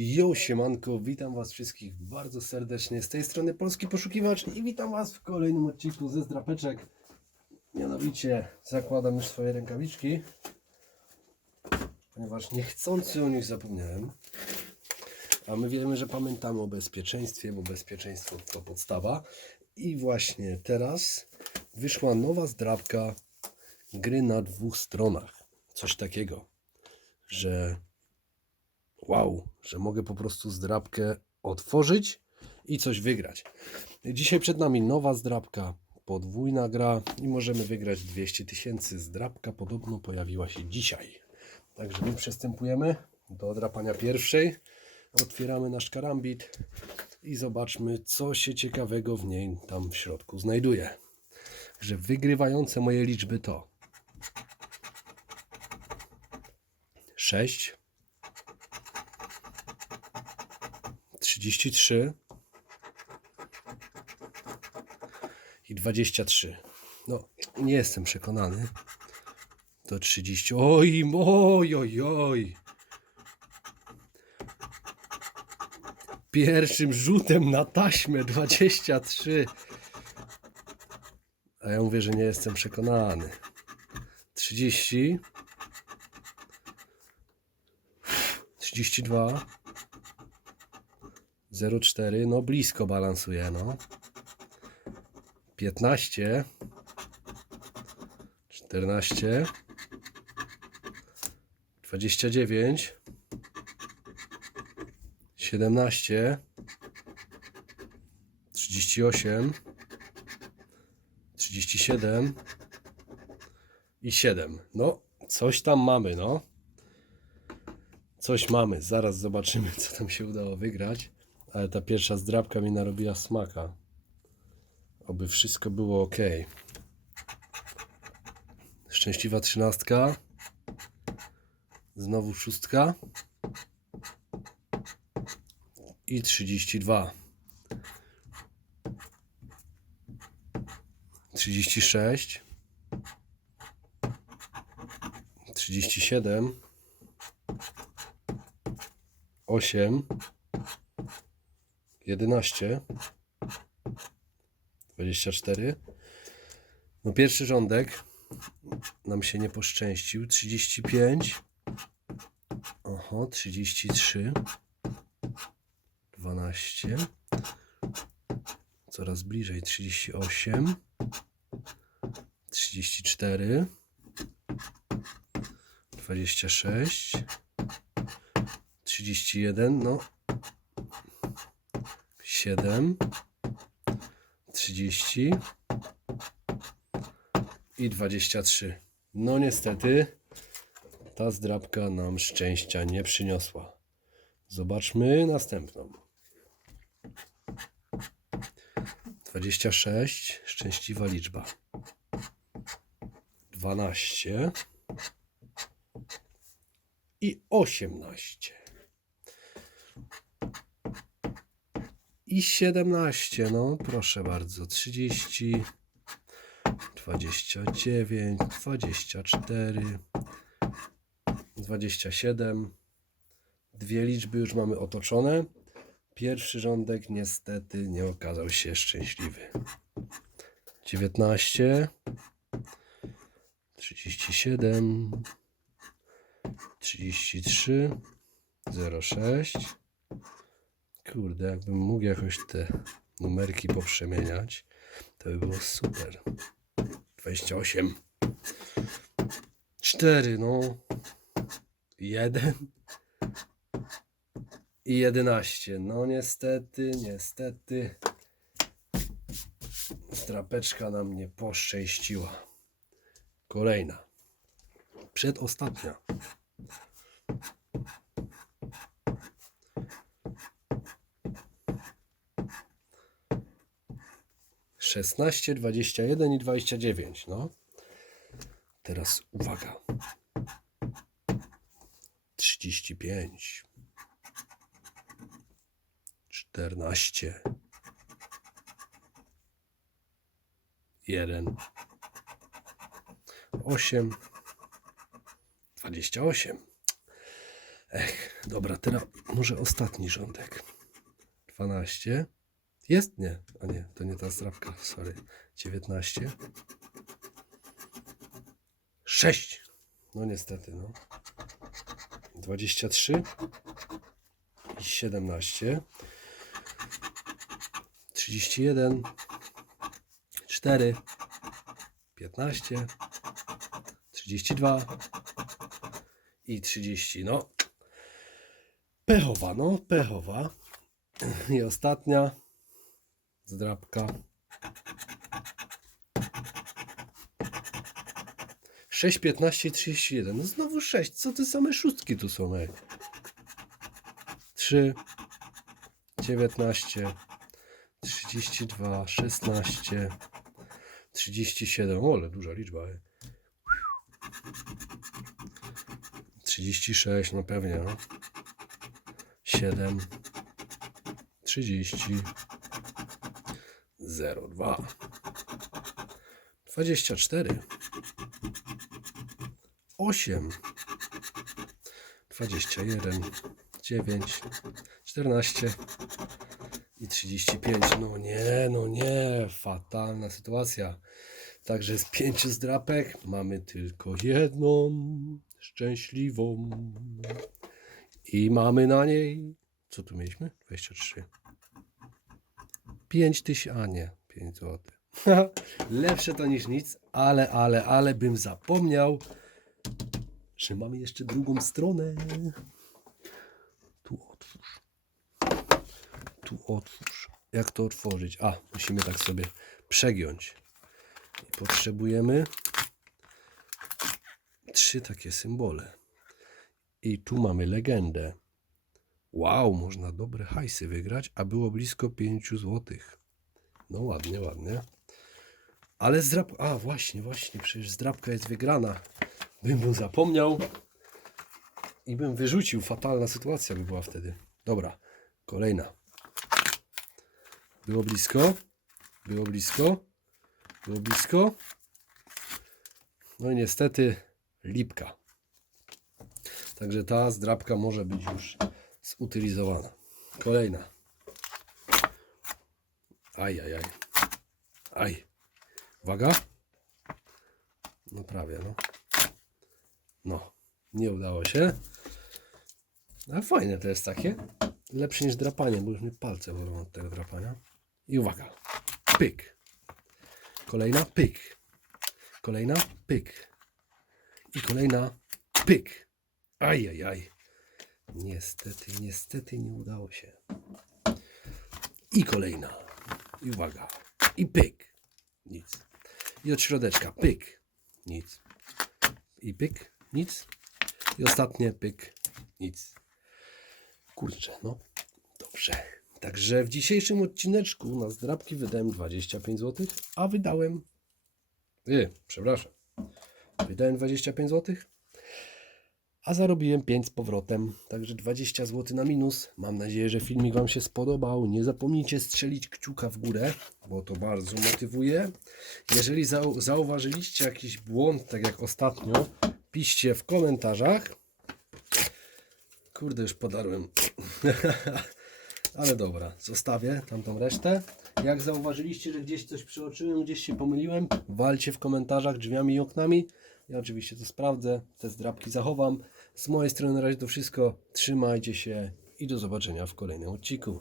Jo, siemanko, witam was wszystkich bardzo serdecznie z tej strony Polski Poszukiwacz i witam was w kolejnym odcinku ze zdrapeczek. Mianowicie zakładam już swoje rękawiczki, ponieważ niechcący o nich zapomniałem. A my wiemy, że pamiętamy o bezpieczeństwie, bo bezpieczeństwo to podstawa. I właśnie teraz wyszła nowa zdrabka gry na dwóch stronach. Coś takiego, że wow, że mogę po prostu zdrabkę otworzyć i coś wygrać. Dzisiaj przed nami nowa zdrabka, podwójna gra i możemy wygrać 200 tysięcy. Zdrabka podobno pojawiła się dzisiaj. Także my przystępujemy do drapania pierwszej. Otwieramy nasz karambit i zobaczmy, co się ciekawego w niej tam w środku znajduje. Że wygrywające moje liczby to 6, 33 i 23. No, nie jestem przekonany. To 30. Oj, oj, oj, oj. Pierwszym rzutem na taśmę 23. A ja mówię, że nie jestem przekonany. 30. 32. 0,4, no blisko balansuje, no. 15, 14, 29, 17, 38, 37 i 7. No, coś tam mamy, no. Coś mamy, zaraz zobaczymy, co tam się udało wygrać. Ale ta pierwsza zdrabka mi narobiła smaka. Oby wszystko było ok. Szczęśliwa trzynastka. Znowu szóstka. I 32. 36. 37. 8. 11, 24. No pierwszy rządek nam się nie poszczęścił. 35. Oho, 33. 12. Coraz bliżej 38. 34. 26. 31. No 7, 30 i 23. No niestety ta zdrabka nam szczęścia nie przyniosła. Zobaczmy następną. 26, szczęśliwa liczba. 12 i 18. I 17, no proszę bardzo, 30, 29, 24, 27. Dwie liczby już mamy otoczone. Pierwszy rządek niestety nie okazał się szczęśliwy. 19, 37, 33, 06. Kurde, jakbym mógł jakoś te numerki poprzemieniać, to by było super. 28. 4, no. 1. I 11. No niestety, niestety. Strapeczka nam nie poszczęściła. Kolejna. Przedostatnia. 16, 21 i 29. No. Teraz uwaga. 35. 14. 1. 8. 28. Ech, dobra, teraz może ostatni rządek. 12. Jest? Nie. A nie, to nie ta zdrabka, sorry. 19. 6. No niestety, no. 23 i 17. 31 4 15 32 i 30. No, pechowa, no, pechowa. I ostatnia zdrabka. 6, 15 i 31. No znowu 6. Co te same szóstki tu są, ej? 3, 19, 32, 16, 37. O, ale duża liczba. Ej. 36, no pewnie. No. 7, 30, 0, 2, 24, 8, 21, 9, 14 i 35. No nie, no nie, fatalna sytuacja. Także z pięciu zdrapek mamy tylko jedną szczęśliwą. I mamy na niej. Co tu mieliśmy? 23. 5 tysięcy, a nie, 5 zł. Lepsze to niż nic, ale, ale, ale bym zapomniał, że mamy jeszcze drugą stronę. Tu otwórz. Tu otwórz. Jak to otworzyć? A, musimy tak sobie przegiąć. I potrzebujemy trzy takie symbole. I tu mamy legendę. Wow, można dobre hajsy wygrać, a było blisko 5 złotych. No ładnie, ładnie. Ale zdrab... A, właśnie, właśnie, przecież zdrabka jest wygrana. Bym mu zapomniał i bym wyrzucił. Fatalna sytuacja by była wtedy. Dobra, kolejna. Było blisko. Było blisko. Było blisko. No i niestety lipka. Także ta zdrabka może być już zutylizowana. Kolejna. Aj, aj, aj. Aj. Uwaga. No prawie, no. No, nie udało się. Ale fajne to jest takie. Lepsze niż drapanie, bo już mi palce bolą od tego drapania. I uwaga. Pyk. Kolejna pyk. Kolejna pyk. I kolejna pyk. Aj, aj, aj. Niestety, niestety nie udało się. I kolejna. I uwaga. I pyk. Nic. I od środeczka. Pyk. Nic. I pyk. Nic. I ostatnie pyk. Nic. Kurczę, no. Dobrze. Także w dzisiejszym odcineczku na zdrabki wydałem 25 zł, a wydałem. Yy, przepraszam. Wydałem 25 zł, a zarobiłem 5 z powrotem. Także 20 zł na minus. Mam nadzieję, że filmik Wam się spodobał. Nie zapomnijcie strzelić kciuka w górę, bo to bardzo motywuje. Jeżeli zau zauważyliście jakiś błąd, tak jak ostatnio, piszcie w komentarzach. Kurde, już podarłem. Ale dobra, zostawię tamtą resztę. Jak zauważyliście, że gdzieś coś przeoczyłem, gdzieś się pomyliłem, walcie w komentarzach drzwiami i oknami. Ja oczywiście to sprawdzę, te zdrabki zachowam. Z mojej strony na razie to wszystko. Trzymajcie się i do zobaczenia w kolejnym odcinku.